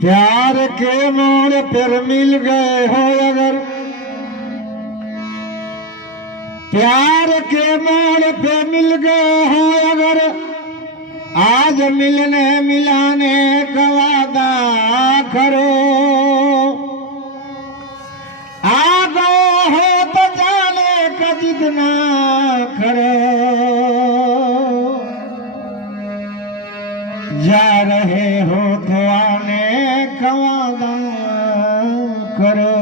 प्यार के मोड़ पर मिल गए हो अगर, प्यार के मोड़ पे मिल गए हो अगर, आज मिलने मिलाने का वादा करो। आ गए हो तो जाने का जिद ना करो, जा रहे हो तो आने का वादा करो।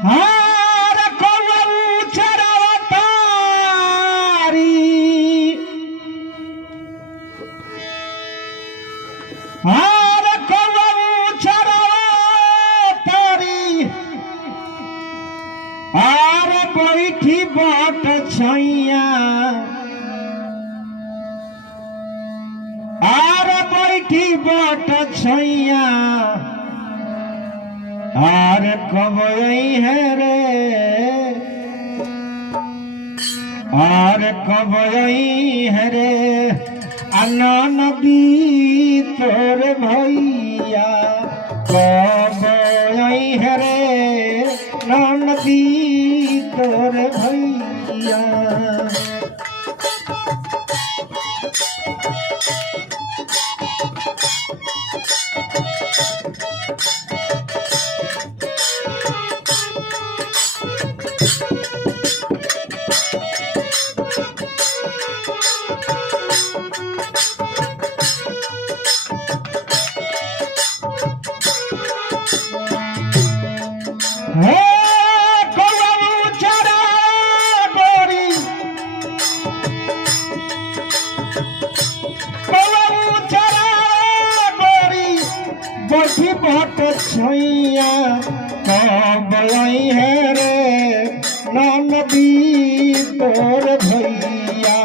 हार कौरू चरवतारी, हार कौरू चरवतारी, आर बैठी बाट छैया, आर बैठी बाट छैया, आर कब आई है रे, आर कब आई है रे, अन्ना नदी तोर भैया, कब आई है रे, अन्ना नदी तोर भैया। बैठी बाट छैया, कब आई है रे, नदी तोर भैया,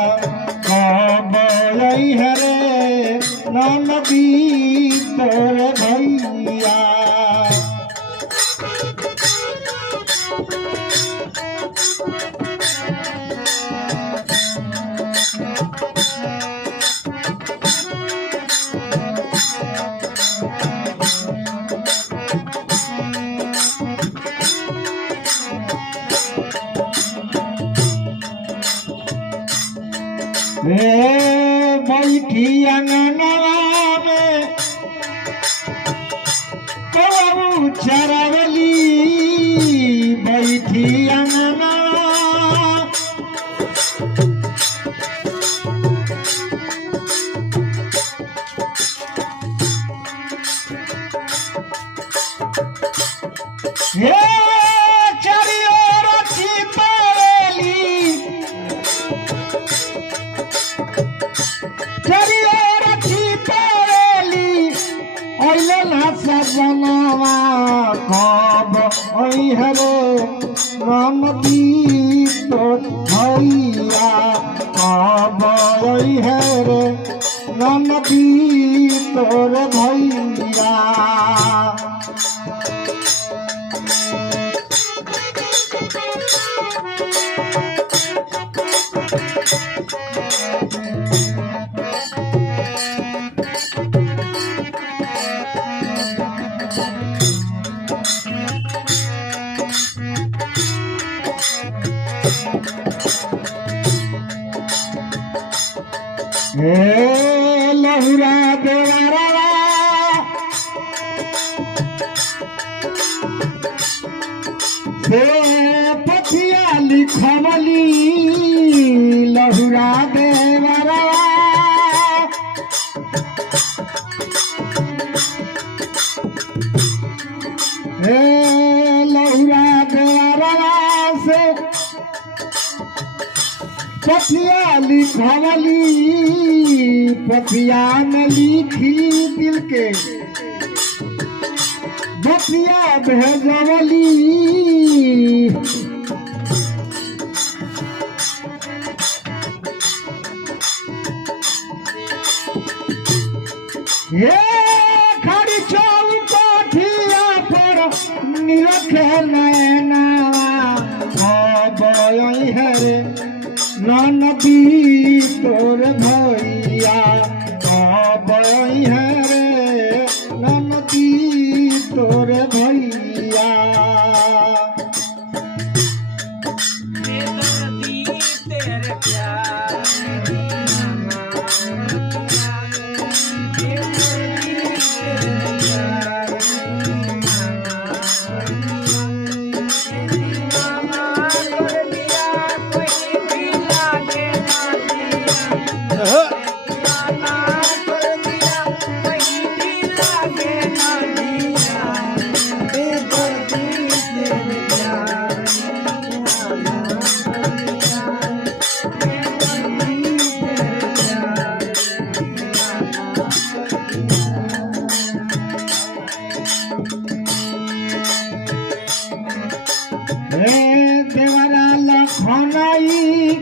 कब आई है रे, नदी तोर भैया। बैठी अंगनवा में कौरू चरवली, बैठी अंगनवा, चरियोर चितरली, चरियोर चितरली, ओइले ना सजनवा, कब आई है रे, नदी तोर भैया, कब आई है रे, नदी तोर भैया। लहुरा देवरवा, से पथिया लिखवली, लहुरा देवरवा, लहुरा देवरवा से पथिया लिखवली, पथिया में लिखी दिल के बतिया भेजवली। ये खड़ी चौकठिया पर निरखे नैनावा बयई है रे ननदी तोर भैया बयई है रे ननदी तोर भैया देवरा लखनई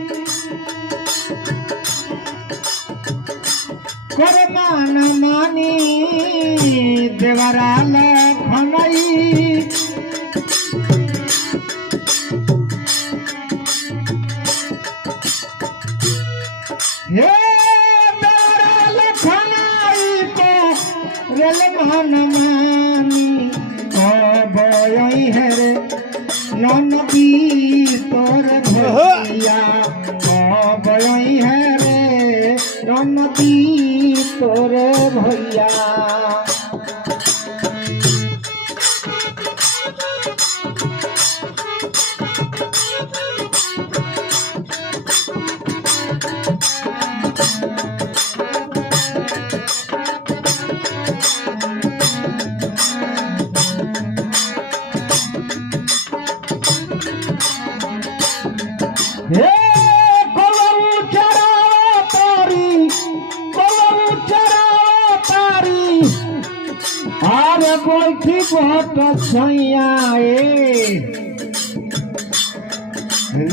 करमान मानी देवरा लखनई हे देवरा लखनई को रेलमान मानी बयई है रे ननदी तोर भैया बयई है रे ननदी तोर भैया आरे बैठी बहुत सैया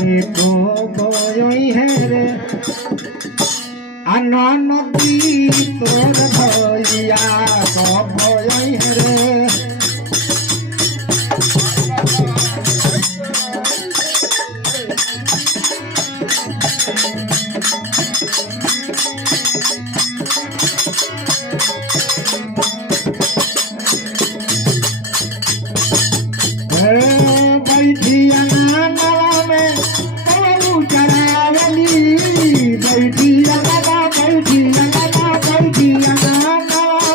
रे को बयई है रे ननदी तोर भैया बयई है रे बैठिया नावा में कौन चरावली बैठिया नावा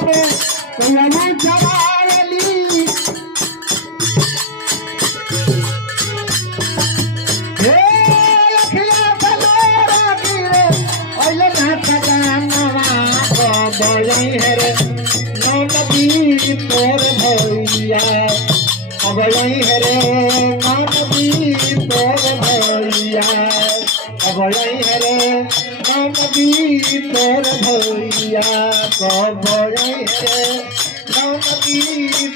में कौन चरावली हे अखिया बलोरा गिरे ओले नाचा गानवा बयई है रे ननदी तोर भैया बयई है रे ननदी तोर भैया बयई है रे ननदी तोर भैया बयई है रे ननदी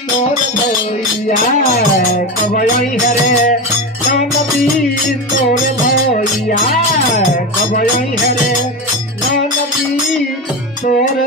तोर भैया बयई है रे ननदी तोर भैया बयई है रे ननदी तोर